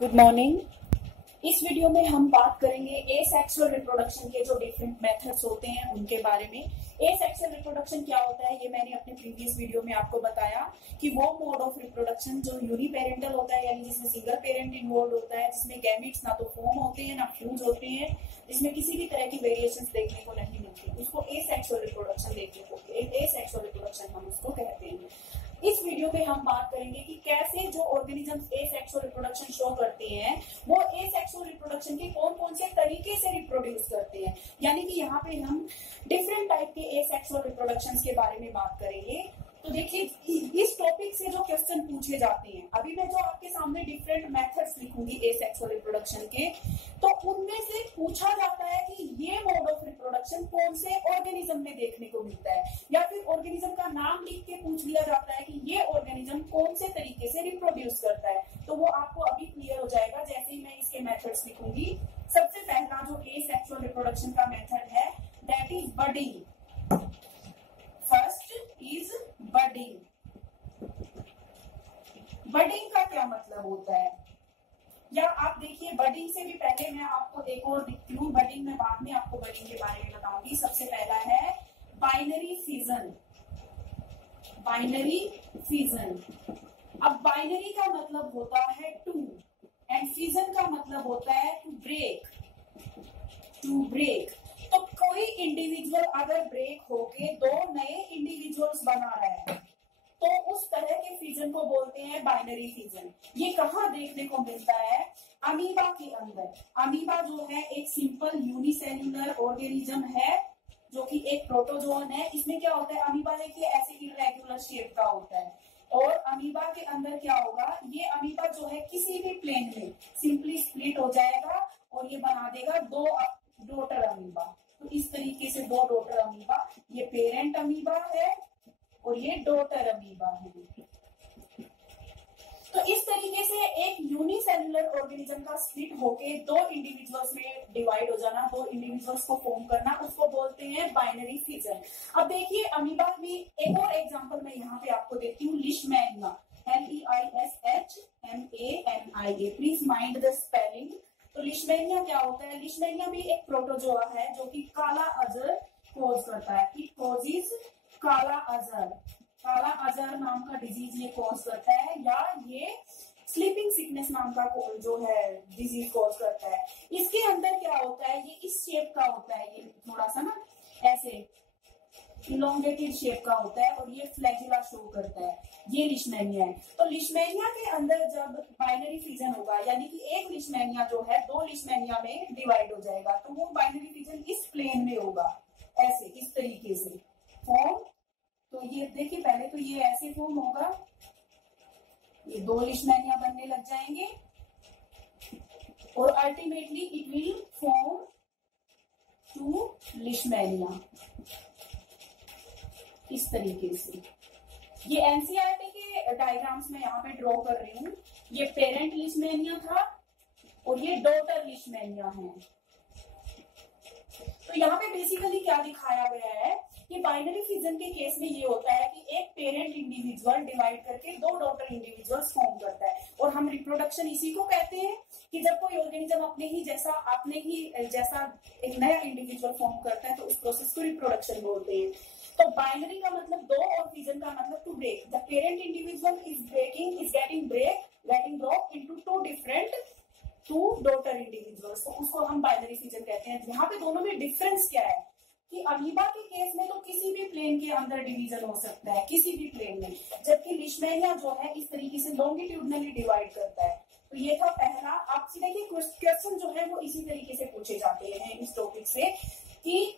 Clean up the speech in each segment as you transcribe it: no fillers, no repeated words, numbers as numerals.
Good morning. इस video में हम बात करेंगे एसेक्सुअल रिप्रोडक्शन के जो डिफरेंट मेथड्स होते हैं उनके बारे में। एसेक्सुअल रिप्रोडक्शन क्या होता है ये मैंने अपने प्रीवियस वीडियो में आपको बताया कि वो मोड ऑफ रिप्रोडक्शन जो यूनिपेरेंटल होता है, यानी जिसमें सिंगल पेरेंट इन्वॉल्व होता है, जिसमें गैमेट्स ना तो फॉर्म होते हैं ना फ्यूज होते हैं, जिसमें किसी भी तरह की वेरिएशंस देखने को नहीं मिलती, उसको एसेक्सुअल रिप्रोडक्शन देखने को एसेक्सुअल रिप्रोडक्शन हम उसको कहते हैं। इस वीडियो में हम बात करेंगे कि कैसे जो ऑर्गेनिजम्स एसेक्सुअल रिप्रोडक्शन शो करते हैं वो एसेक्सुअल रिप्रोडक्शन के कौन कौन से तरीके से रिप्रोड्यूस करते हैं, यानी कि यहाँ पे हम डिफरेंट टाइप के एसेक्सुअल रिप्रोडक्शन के बारे में बात करेंगे। तो देखिए, इस टॉपिक से जो क्वेश्चन पूछे जाते हैं, अभी मैं जो आपके सामने डिफरेंट मेथड्स लिखूंगी एसेक्सुअल रिप्रोडक्शन के, तो उनमें से पूछा जाता है कि ये मोड ऑफ रिप्रोडक्शन कौन से ऑर्गेनिज्म में देखने को मिलता है, या फिर ऑर्गेनिज्म का नाम लिख के पूछ लिया जाता है कि ये ऑर्गेनिज्म कौन से तरीके से रिप्रोड्यूस करता है। तो वो आपको अभी क्लियर हो जाएगा जैसे ही मैं इसके मेथड्स लिखूंगी। सबसे पहला जो एसेक्सुअल रिप्रोडक्शन का मेथड है that is budding. First is budding. Budding का क्या मतलब होता है, या आप देखिए बडिंग से भी पहले मैं आपको एक और दिखती हूँ, बडिंग में बाद में आपको बडिंग के बारे में बताऊंगी। सबसे पहला है बाइनरी फिजन। बाइनरी फिजन, अब बाइनरी का मतलब होता है टू एंड फिजन का मतलब होता है टू ब्रेक। टू ब्रेक, तो कोई इंडिविजुअल अगर ब्रेक होके दो नए इंडिविजुअल्स बना रहा है तो उस तरह के फिजन को बोलते हैं बाइनरी फिजन। ये कहाँ देखने को मिलता है? अमीबा के अंदर। अमीबा जो है एक सिंपल यूनिसेल्युलर ऑर्गेनिज्म है जो कि एक प्रोटोजोन है। इसमें क्या होता है, अमीबा देखिए ऐसे इरेगुलर शेप का होता है, और अमीबा के अंदर क्या होगा, ये अमीबा जो है किसी भी प्लेन में सिंपली स्प्लिट हो जाएगा और ये बना देगा दो डॉटर अमीबा। तो इस तरीके से दो डॉटर अमीबा, ये पेरेंट अमीबा है और ये डॉटर अमीबा है। तो इस तरीके से एक यूनिसेल्युलर ऑर्गेनिज्म का स्प्लिट होके दो इंडिविजुअल्स में डिवाइड हो जाना, दो इंडिविजुअल्स को फॉर्म करना, उसको बोलते हैं बाइनरी फिजन। अब देखिए अमीबा में एक और एग्जांपल मैं यहाँ पे आपको देती हूँ, Leishmania. LEISHMANIA, please mind the spelling. तो लिशमैनिया क्या होता है? लिशमैनिया भी एक प्रोटोजोआ है जो कि काला अजर कॉज करता है। इट कॉजेज काला अजर। काला अजर नाम का डिजीज ये कॉज करता है, या ये स्लीपिंग सिकनेस नाम का जो है डिजीज कॉज करता है। इसके अंदर क्या होता है, ये इस शेप का होता है, ये थोड़ा सा ना ऐसे इलोंगेटेड शेप का होता है और ये फ्लैजिला शो करता है। ये लिशमैनिया है। तो लिशमैनिया के अंदर जब बाइनरी फिजन होगा, यानी कि एक लिशमैनिया जो है दो लिशमैनिया में डिवाइड हो जाएगा, तो वो बाइनरी फिजन इस प्लेन में होगा, ऐसे इस तरीके से फॉर्म। तो ये देखिए पहले तो ये ऐसे फॉर्म होगा, ये दो लिशमैनिया बनने लग जाएंगे और ultimately it will form to leishmania इस तरीके से। ये एनसीईआरटी के डायग्राम्स में यहाँ पे ड्रॉ कर रही हूँ। ये पेरेंट लिशमैनिया था और ये डॉटर लिशमैनिया है। तो यहाँ पे बेसिकली क्या दिखाया गया है कि बाइनरी फिजन के केस में ये होता है कि एक पेरेंट इंडिविजुअल डिवाइड करके दो डॉटर इंडिविजुअल्स फॉर्म करता है, और हम रिप्रोडक्शन इसी को कहते हैं कि जब कोई ऑर्गेनिज्म अपने ही जैसा एक नया इंडिविजुअल फॉर्म करता है तो उस प्रोसेस को रिप्रोडक्शन बोलते हैं। तो बाइनरी का मतलब दो और फिजन का मतलब to break. The parent individual is getting broke into two different two daughter individuals, तो उसको हम बाइनरी फिजन कहते हैं। यहाँ पे दोनों में डिफरेंस क्या है कि अमीबा के केस में तो किसी भी प्लेन के अंदर डिवीजन हो सकता है, किसी भी प्लेन में, जबकि लिशमैनिया जो है इस तरीके से लॉन्गिट्यूडनली डिवाइड करता है। तो ये था पहला। आपसे देखिए क्वेश्चन जो है वो इसी तरीके से पूछे जाते हैं इस टॉपिक से कि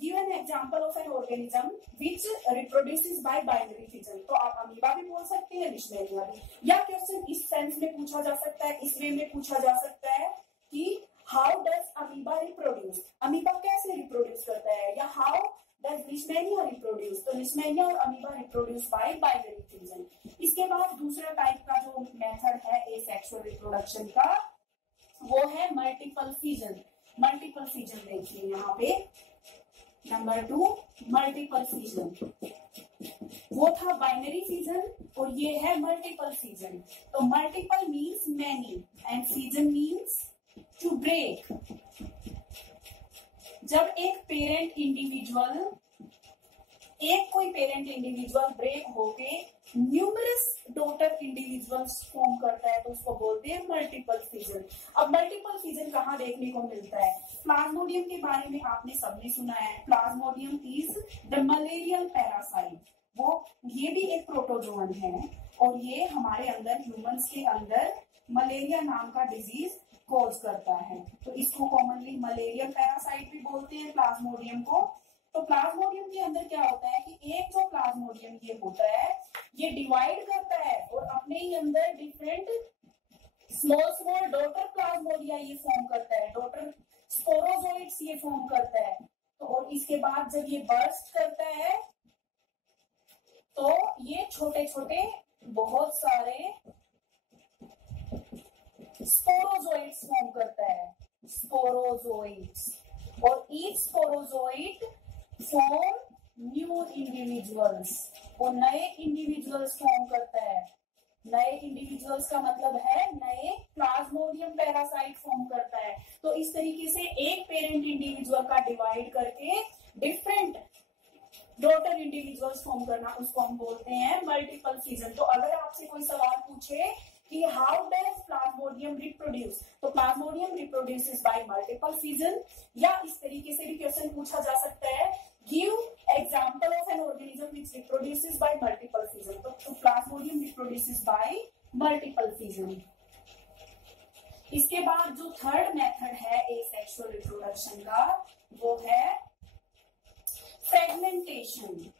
give an example of an organism which reproduces by binary fission। तो आप अमीबा भी बोल सकते हैं, लिशमैनिया भी। या क्वेश्चन इस सेंस में पूछा जा सकता है, इस वे में पूछा जा सकता है कि how does amoeba reproduce, amoeba कैसे रिप्रोड्यूस करता है, या हाउ डज लिशमैनिया रिप्रोड्यूस, तो लिशमैनिया और amoeba reproduce by binary fission. इसके बाद दूसरा टाइप का जो मेथड है एसेक्सुअल रिप्रोडक्शन का वो है मल्टीपल फिजन। मल्टीपल फिजन देखिए यहाँ पे नंबर 2, मल्टीपल फिजन। वो था बाइनरी फिजन और ये है मल्टीपल फिजन। तो multiple means many and fission means to break. जब एक कोई पेरेंट इंडिविजुअल ब्रेक होके न्यूमरस डॉटर इंडिविजुअल्स फॉर्म करता है तो उसको बोलते हैं मल्टीपल फिजन। अब मल्टीपल फिजन कहाँ देखने को मिलता है? प्लाज्मोडियम के बारे में आपने सबने सुना है। Plasmodium is the malarial parasite. ये भी एक प्रोटोजोन है और ये हमारे अंदर ह्यूमंस के अंदर मलेरिया नाम का डिजीज कॉज करता है। तो इसको कॉमनली मलेरियल पैरासाइट भी बोलते हैं प्लाज्मोडियम को। तो प्लाज्मोडियम के अंदर क्या होता है कि एक जो प्लाज्मोडियम ये होता है ये डिवाइड करता है और अपने ही अंदर डिफरेंट स्मॉल डॉटर प्लाज्मोडिया ये फॉर्म करता है, डॉटर स्पोरोजोइट्स ये फॉर्म करता है। तो और इसके बाद जब ये बर्स्ट करता है तो ये छोटे छोटे बहुत सारे स्पोरोजोइट्स फॉर्म करता है, स्पोरोजोइट्स। और each sporozoite form new individuals, वो नए इंडिविजुअल्स फॉर्म करता है। नए इंडिविजुअल्स का मतलब है नए प्लाज्मोडियम पैरासाइट फॉर्म करता है। तो इस तरीके से एक पेरेंट इंडिविजुअल का डिवाइड करके डिफरेंट डॉटर इंडिविजुअल्स फॉर्म करना, उसको हम बोलते हैं मल्टीपल फिजन। तो अगर आपसे कोई सवाल पूछे कि हाउ डज प्लाज्मोडियम रिप्रोड्यूस, तो plasmodium reproduces by multiple fission. या इस तरीके से भी क्वेश्चन पूछा जा सकता है, give example of an organism which reproduces by multiple fission. तो plasmodium reproduces by multiple fission. इसके बाद जो थर्ड मेथड है एसेक्सुअल रिप्रोडक्शन का वो है फ्रेगमेंटेशन।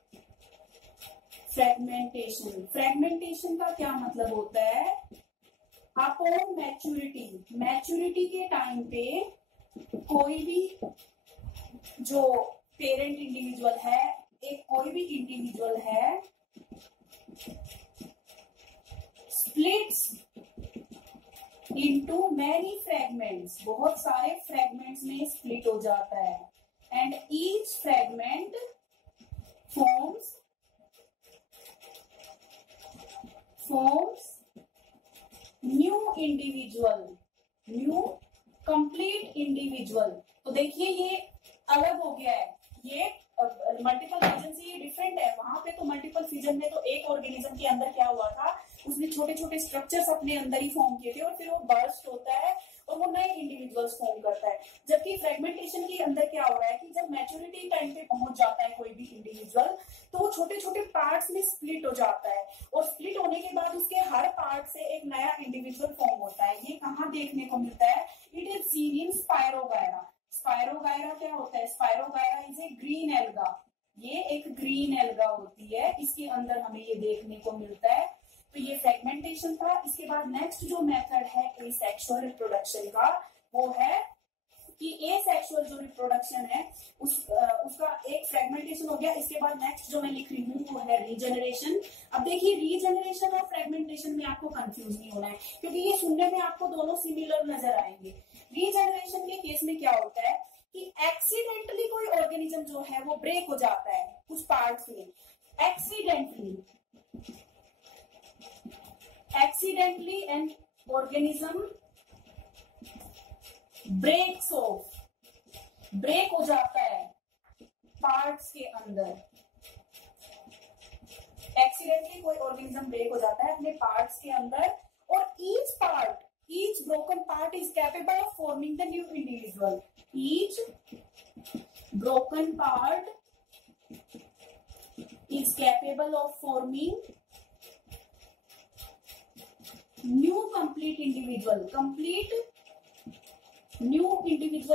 फ्रेगमेंटेशन का क्या मतलब होता है? अपॉन मैच्योरिटी के टाइम पे कोई भी जो पेरेंट इंडिविजुअल है, कोई भी इंडिविजुअल है स्प्लिट्स इनटू मैनी फ्रेगमेंट्स, बहुत सारे फ्रेगमेंट्स में स्प्लिट हो जाता है। And each fragment forms new complete individual। तो देखिए ये अलग हो गया है, ये मल्टीपल फिजन से ये डिफरेंट है। वहां पे तो मल्टीपल फिजन में तो एक ऑर्गेनिज्म के अंदर क्या हुआ था, उसने छोटे छोटे स्ट्रक्चर्स अपने अंदर ही फॉर्म किए थे और फिर वो बर्स्ट होता है और वो नए इंडिविजुअल्स फॉर्म करता है। जबकि फ्रेगमेंटेशन के अंदर क्या हो रहा है कि जब मैच्योरिटी टाइम पे पहुंच जाता है कोई भी इंडिविजुअल तो वो छोटे छोटे पार्ट्स में स्प्लिट हो जाता है और स्प्लिट होने के बाद उसके हर पार्ट से एक नया इंडिविजुअल फॉर्म होता है। ये कहाँ देखने को मिलता है? It is seen in spirogyra. Spirogyra क्या होता है? Spirogyra is a green alga. ये एक ग्रीन एल्गा होती है, इसके अंदर हमें ये देखने को मिलता है। तो ये फ्रेगमेंटेशन था। इसके बाद नेक्स्ट जो मेथड है एसेक्सुअल रिप्रोडक्शन का वो है कि एसेक्सुअल जो रिप्रोडक्शन है उसका एक फ्रेगमेंटेशन हो गया। इसके बाद नेक्स्ट जो मैं लिख रही हूँ वो है रीजनरेशन। अब देखिए रीजनरेशन और फ्रेगमेंटेशन में आपको कंफ्यूज नहीं होना है क्योंकि ये सुनने में आपको दोनों सिमिलर नजर आएंगे। रीजनरेशन के केस में क्या होता है कि एक्सीडेंटली कोई ऑर्गेनिज्म जो है वो ब्रेक हो जाता है कुछ पार्ट्स में। एक्सीडेंटली एन ऑर्गेनिज्म ब्रेक हो जाता है पार्ट्स के अंदर। एक्सीडेंटली कोई ऑर्गेनिज्म ब्रेक हो जाता है अपने पार्ट्स के अंदर और each broken part is capable of forming the new individual. Each broken part is capable of forming new complete individual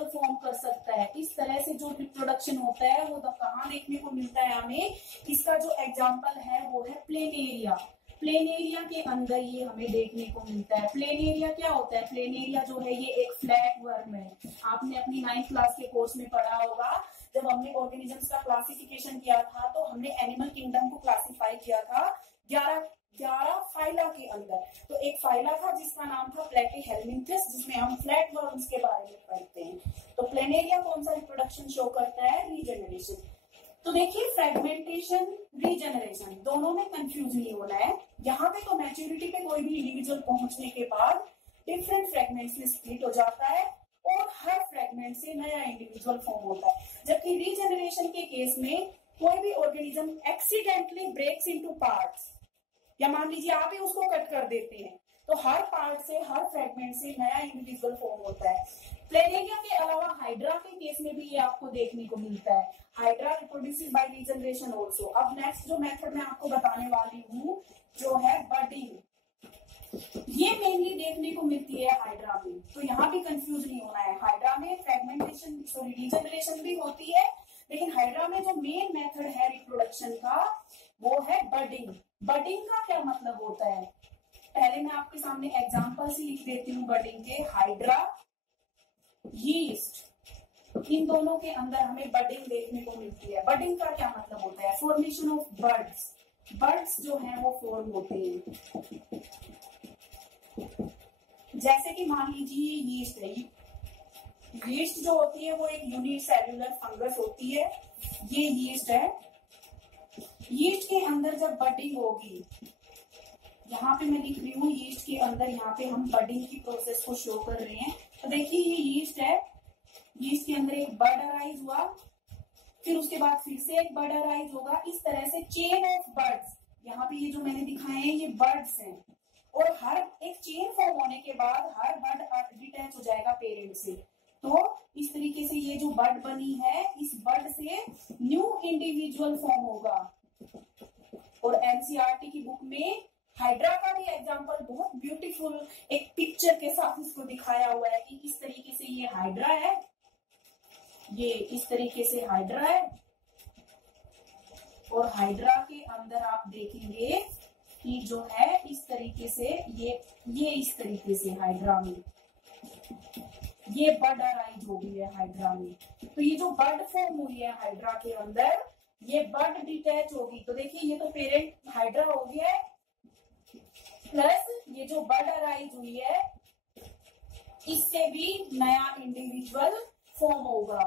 form कर सकता है। इस तरह से जो रिप्रोडक्शन होता है वो कहाँ देखने को मिलता है हमें? इसका जो एग्जांपल है वो है प्लेनेरिया। प्लेनेरिया के अंदर ये हमें देखने को मिलता है। प्लेनेरिया क्या होता है? प्लेनेरिया जो है ये एक फ्लैट वर्म है। आपने अपनी 9th क्लास के कोर्स में पढ़ा होगा, जब हमने ऑर्गेनिजम्स का क्लासिफिकेशन किया था तो हमने एनिमल किंगडम को क्लासिफाई किया था 11 फाइला के अंदर। तो एक फाइला था जिसका नाम था प्लेटीहेल्मिन्थस, जिसमें हम फ्लैट वर्म्स के बारे में पढ़ते हैं। तो प्लेनेरिया कौन सा रिप्रोडक्शन शो करता है? रीजनरेशन। तो देखिए फ्रेगमेंटेशन, रीजनरेशन, दोनों में कंफ्यूज नहीं होना है। यहाँ पे तो मैच्योरिटी पे कोई भी इंडिविजुअल पहुंचने के बाद डिफरेंट फ्रेगमेंट्स में स्प्लिट हो जाता है और हर फ्रेगमेंट से नया इंडिविजुअल फॉर्म होता है। जबकि रीजनरेशन के केस में कोई भी organism accidentally breaks into parts, या मान लीजिए आप ही उसको कट कर देते हैं, तो हर पार्ट से, हर फ्रेगमेंट से नया इंडिविजुअल फॉर्म होता है। प्लेनेरिया के अलावा हाइड्रा के केस में भी ये आपको देखने को मिलता है। Hydra reproduces by regeneration also. अब नेक्स्ट जो मेथड मैं आपको बताने वाली हूँ जो है बडिंग, ये मेनली देखने को मिलती है हाइड्रा में, तो यहाँ भी कंफ्यूज नहीं होना है। हाइड्रा में फ्रेगमेंटेशन सॉरी रीजनरेशन भी होती है, लेकिन हाइड्रा में जो मेन मेथड है रिप्रोडक्शन का वो है बडिंग। बडिंग का क्या मतलब होता है, पहले मैं आपके सामने एग्जांपल्स ही लिख देती हूँ बडिंग के। हाइड्रा, यीस्ट, इन दोनों के अंदर हमें बडिंग देखने को मिलती है। बडिंग का क्या मतलब होता है, फॉर्मेशन ऑफ बड्स, बड्स जो है वो फॉर्म होते हैं। जैसे कि मान लीजिए यीस्ट है, यीस्ट जो होती है वो एक यूनिसेल्युलर फंगस होती है, ये यीस्ट है। यीस्ट के अंदर जब बडिंग होगी, यहाँ पे मैं लिख रही हूँ यीस्ट के अंदर, यहाँ पे हम बडिंग की प्रोसेस को शो कर रहे हैं। तो देखिए ये यीस्ट है, यीस्ट के अंदर एक बड अराइज हुआ, फिर उसके बाद फिर से एक बड अराइज होगा। इस तरह से चेन ऑफ बर्ड्स, यहाँ पे ये जो मैंने दिखाए हैं ये बर्ड्स हैं, और हर एक चेन फॉर्म होने के बाद हर बर्ड डिटैच हो जाएगा पेरेंट से। तो इस तरीके से ये जो बर्ड बनी है, इस बर्ड से न्यू इंडिविजुअल फॉर्म होगा। और एनसीईआरटी की बुक में हाइड्रा का भी एग्जांपल बहुत ब्यूटीफुल एक पिक्चर के साथ इसको दिखाया हुआ है कि इस तरीके से ये हाइड्रा है, ये इस तरीके से हाइड्रा है, और हाइड्रा के अंदर आप देखेंगे कि जो है इस तरीके से ये इस तरीके से हाइड्रा में ये बड अराइज हो गई है हाइड्रा में। तो ये जो बड फॉर्म हुई है हाइड्रा के अंदर, ये बड डिटैच होगी। तो देखिए ये तो पेरेंट हाइड्रा हो गया है, प्लस ये जो बड अराइज हुई है इससे भी नया इंडिविजुअल फॉर्म होगा।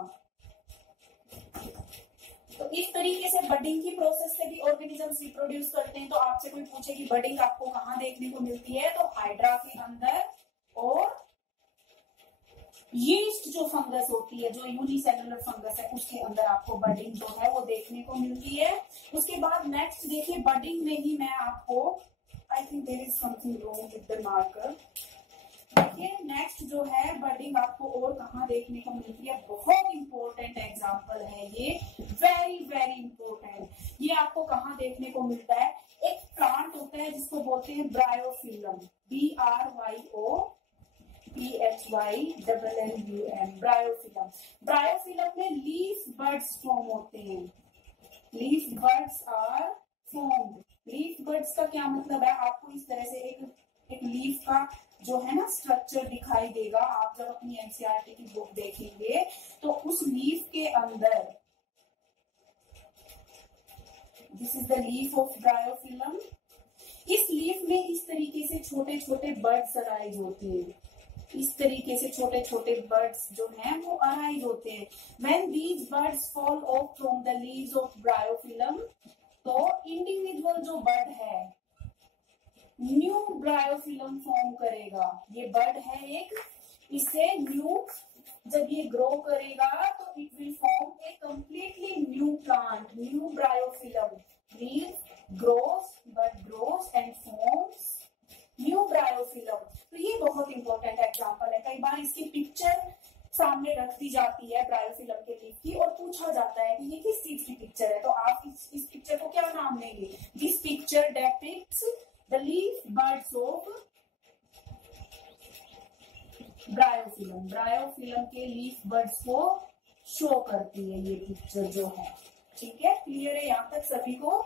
तो इस तरीके से बडिंग की प्रोसेस से भी ऑर्गेनिजम्स रिप्रोड्यूस करते हैं। तो आपसे कोई पूछे कि बडिंग आपको कहाँ देखने को मिलती है, तो हाइड्रा के अंदर, और यीस्ट जो फंगस होती है, जो यूनिसेलुलर फंगस है, उसके अंदर आपको बडिंग जो है वो देखने को मिलती है। उसके बाद नेक्स्ट देखिए, बडिंग में ही मैं आपको, I think there is something wrong with the marker. देखिए नेक्स्ट जो है बडिंग आपको और कहाँ देखने को मिलती है, बहुत इंपॉर्टेंट एग्जांपल है ये, वेरी वेरी इंपॉर्टेंट। ये आपको कहाँ देखने को मिलता है, एक प्लांट होता है जिसको बोलते हैं ब्रायोफिलम, BRYOPHYLLUM, ब्रायोफिलम। ब्रायोफिलम में लीफ बड्स फॉर्म होते हैं, leaf buds are formed. Leaf buds का क्या मतलब है, आपको इस तरह से एक लीफ का जो है ना स्ट्रक्चर दिखाई देगा। आप जब अपनी एनसीईआरटी की बुक देखेंगे तो उस लीफ के अंदर, this is the leaf of bryophyllum, इस लीफ में इस तरीके से छोटे छोटे बर्ड्स अराइज होते हैं, इस तरीके से छोटे छोटे बर्ड्स जो हैं वो अराइज होते हैं। When these birds fall of from the leaves of bryophyllum, तो इंडिविजुअल जो बर्ड है न्यू ब्रायोफिलम फॉर्म करेगा। ये बर्ड है एक, इसे न्यू, जब ये ग्रो करेगा तो it will form a completely new plant, new bryophyllum. Leaf grows, bud grows and forms new bryophyllum. तो ये बहुत इंपॉर्टेंट एग्जांपल है। कई बार इसकी पिक्चर सामने रख दी जाती है ब्रायोफिलम के लीफ की, और पूछा जाता है कि ये किस चीज की पिक्चर है, तो आप इस पिक्चर को क्या नाम देंगे, this picture depicts the leaf buds of bryophyllum. Bryophyllum के लीफ बर्ड्स को शो करती है ये पिक्चर जो है। ठीक है, क्लियर है यहाँ तक सभी को।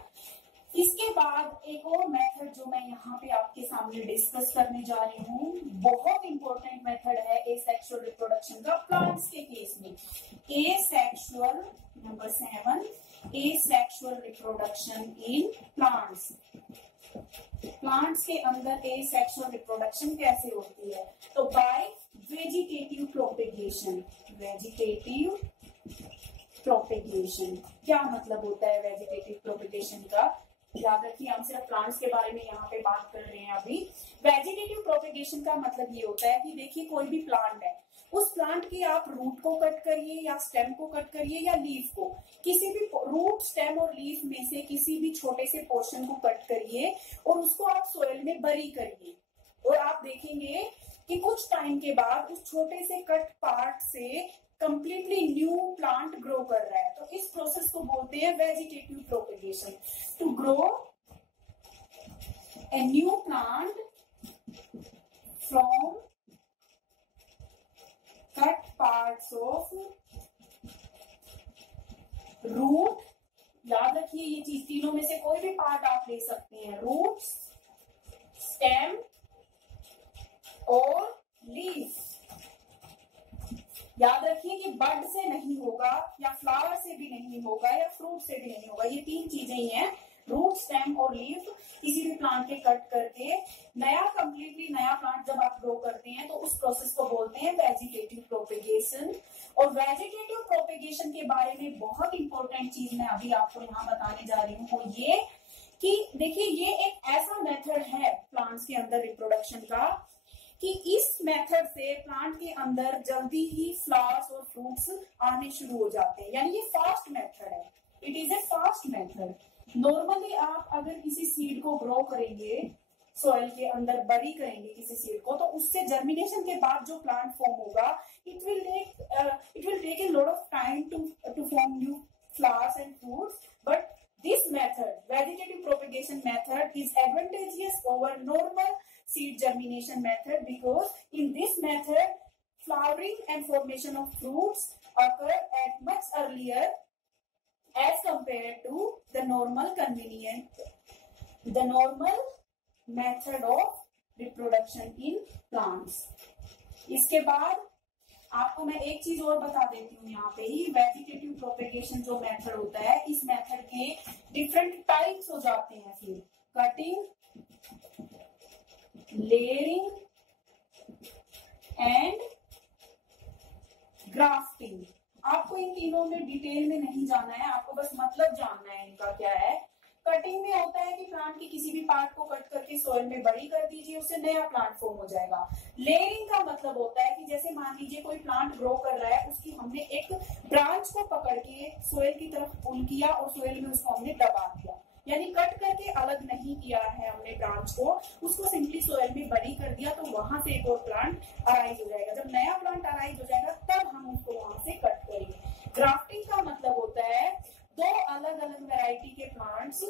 इसके बाद एक और मेथड जो मैं यहाँ पे आपके सामने डिस्कस करने जा रही हूँ, बहुत इंपॉर्टेंट मेथड है एसेक्सुअल रिप्रोडक्शन का प्लांट्स के केस में। Asexual, number 7, asexual reproduction in plants. Plants के अंदर एसेक्सुअल रिप्रोडक्शन कैसे होती है, तो bye vegetative propagation. Vegetative propagation. क्या मतलब होता है वेजिटेटिव प्रोपेगेशन का? याद रखिए, हम सिर्फ प्लांट्स के बारे में यहाँ पे बात कर रहे हैं अभी। वेजिटेटिव प्रोपेगेशन का मतलब ये होता है कि देखिए कोई भी प्लांट है, उस प्लांट की आप रूट को कट करिए या स्टेम को कट करिए या लीफ को, किसी भी रूट, स्टेम और लीफ में से किसी भी छोटे से पोर्शन को कट करिए और उसको आप सोइल में बरी करिए, और आप देखेंगे कि कुछ टाइम के बाद उस छोटे से कट पार्ट से कंप्लीटली न्यू प्लांट ग्रो कर रहा है। तो इस प्रोसेस को बोलते हैं vegetative propagation. To grow a new plant from cut parts of root, याद रखिए ये चीज, तीनों में से कोई भी पार्ट आप ले सकते हैं, रूट्स, स्टेम और लीफ। याद रखिए कि बड से नहीं होगा या फ्लावर से भी नहीं होगा या फ्रूट से भी नहीं होगा, ये तीन चीजें ही हैं, रूट, स्टेम और लीफ। किसी भी प्लांट के कट करके नया, कंप्लीटली नया प्लांट जब आप ग्रो करते हैं तो उस प्रोसेस को बोलते हैं वेजिटेटिव प्रोपेगेशन। और वेजिटेटिव प्रोपेगेशन के बारे में बहुत इंपॉर्टेंट चीज मैं अभी आपको यहाँ बताने जा रही हूँ, वो ये कि देखिए ये एक ऐसा मेथड है प्लांट्स के अंदर रिप्रोडक्शन का कि इस मेथड से प्लांट के अंदर जल्दी ही फ्लावर्स और फ्रूट्स आने शुरू हो जाते हैं, यानी ये फास्ट मेथड है, it is a fast method. Normally आप अगर किसी सीड को ग्रो करेंगे, सॉइल के अंदर बरी करेंगे किसी सीड को, तो उससे जर्मिनेशन के बाद जो प्लांट फॉर्म होगा, it will take a lot of time to form new flowers and fruits, but this method, vegetative propagation method, is advantageous over normal seed germination method because in this method flowering and formation of fruits occur at much earlier as compared to the normal method of reproduction in plants. इसके बाद आपको मैं एक चीज और बता देती हूँ यहाँ पे ही, वेजिटेटिव प्रोपेगेशन जो मेथड होता है, इस मेथड के डिफरेंट टाइप्स हो जाते हैं फिर, कटिंग, लेयरिंग एंड ग्राफ्टिंग। आपको इन तीनों में डिटेल में नहीं जाना है, आपको बस मतलब जानना है इनका क्या है। कटिंग में होता है कि प्लांट के किसी भी पार्ट को कट करके सोइल में बड़ी कर दीजिए, उससे नया प्लांट फॉर्म हो जाएगा। लेयरिंग का मतलब होता है कि जैसे मान लीजिए कोई प्लांट ग्रो कर रहा है, उसकी हमने एक ब्रांच को पकड़ के सोइल की तरफ पुल किया और सोइल में उसको हमने दबा दिया, यानी कट करके अलग नहीं किया है हमने ब्रांच को, उसको सिंपली सोइल में बड़ी कर दिया, तो वहां से एक और प्लांट अराइज हो जाएगा। जब नया प्लांट अराइज हो जाएगा तब हम उसको वहां से कट करेंगे। ग्राफ्टिंग का मतलब होता है दो अलग अलग वैरायटी के प्लांट्स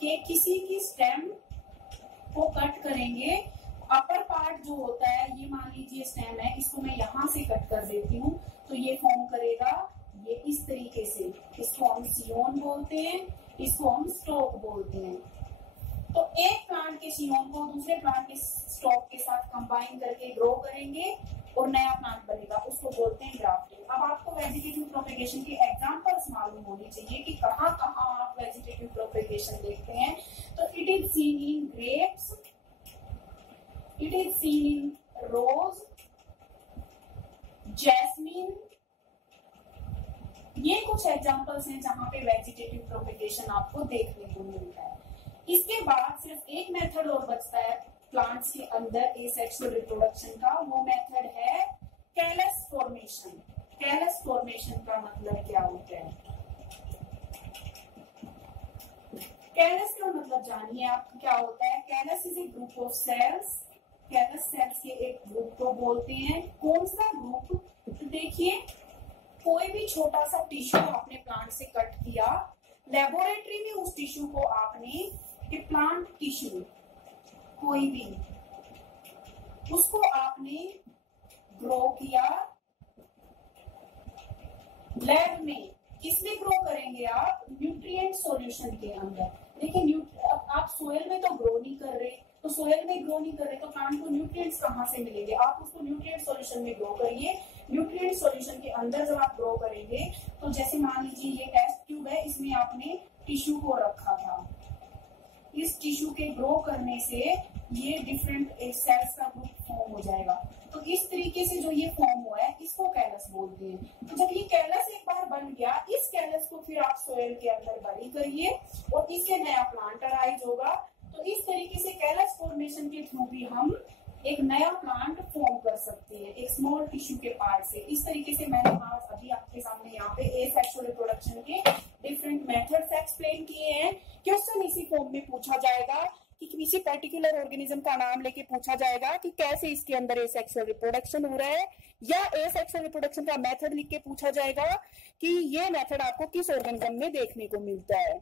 के किसी की स्टेम को कट करेंगे। अपर पार्ट जो होता है, ये मान लीजिए स्टेम है, इसको मैं यहाँ से कट कर देती हूँ तो ये फॉर्म करेगा ये इस तरीके से, इसको हम सियोन बोलते हैं, इसको हम स्टॉक बोलते हैं। तो एक प्लांट के सियोन को दूसरे प्लांट के स्टॉक के साथ कंबाइन करके ग्रो करेंगे और नया प्लांट बनेगा, उसको बोलते हैं ग्राफ्टिंग। अब आपको वेजिटेटिव प्रोपेगेशन के एग्जांपल्स मालूम होने चाहिए कि कहाँ कहाँ आप वेजिटेटिव प्रोपेगेशन देखते हैं। तो it is seen in grapes, it is seen in rose, jasmine, ये कुछ एग्जांपल्स हैं जहां पे वेजिटेटिव प्रोपेगेशन आपको देखने को मिलता है। इसके बाद सिर्फ एक मेथड और बचता है प्लांट्स के अंदर एसेक्सुअल रिप्रोडक्शन का, वो मेथड है कैलस फॉर्मेशन। कैलस फॉर्मेशन का मतलब क्या होता है? कैलस का मतलब जानिए आप क्या होता है। Callus is a group of cells, callus cells के एक ग्रुप को बोलते हैं। कौन सा ग्रुप? तो देखिए कोई भी छोटा सा टिश्यू आपने प्लांट से कट किया, लेबोरेटरी में उस टिश्यू को आपने, प्लांट टिश्यू कोई भी, उसको आपने ग्रो किया लैब में। किसमें ग्रो करेंगे आप? न्यूट्रिएंट सॉल्यूशन के अंदर। देखिए आप सोयल में तो ग्रो नहीं कर रहे, तो सोयल में ग्रो नहीं कर रहे तो प्लांट को न्यूट्रिएंट्स कहाँ से मिलेंगे? आप उसको न्यूट्रिएंट सॉल्यूशन में ग्रो करिए। न्यूट्रिएंट सॉल्यूशन के अंदर जब आप ग्रो करेंगे तो जैसे मान लीजिए ये टेस्ट ट्यूब है, इसमें आपने टिश्यू को रखा था, इस टिश्यू के ग्रो करने से ये डिफरेंट सेल्स का ग्रुप फॉर्म हो जाएगा। तो इस तरीके से जो ये फॉर्म हुआ है इसको कैलस बोलते हैं। तो जब ये कैलस एक बार बन गया, इस कैलस को फिर आप सोयल के अंदर बरी करिए और इससे नया प्लांट अराइज होगा। तो इस तरीके से कैलस फॉर्मेशन के थ्रू भी हम एक नया प्लांट फॉर्म कर सकते हैं एक स्मॉल टिश्यू के पार्ट से। इस तरीके से मैंने अभी आपके सामने यहाँ पे एसेक्सुअल रिप्रोडक्शन के डिफरेंट मेथड्स एक्सप्लेन किए हैं। क्वेश्चन इसी फॉर्म में पूछा जाएगा कि किसी पर्टिकुलर ऑर्गेनिज्म का नाम लेके पूछा जाएगा कि कैसे इसके अंदर एसेक्सुअल रिप्रोडक्शन हो रहा है, या एसेक्सुअल रिप्रोडक्शन का मेथड लिख के पूछा जाएगा कि ये मेथड आपको किस ऑर्गेनिज्म में देखने को मिलता है।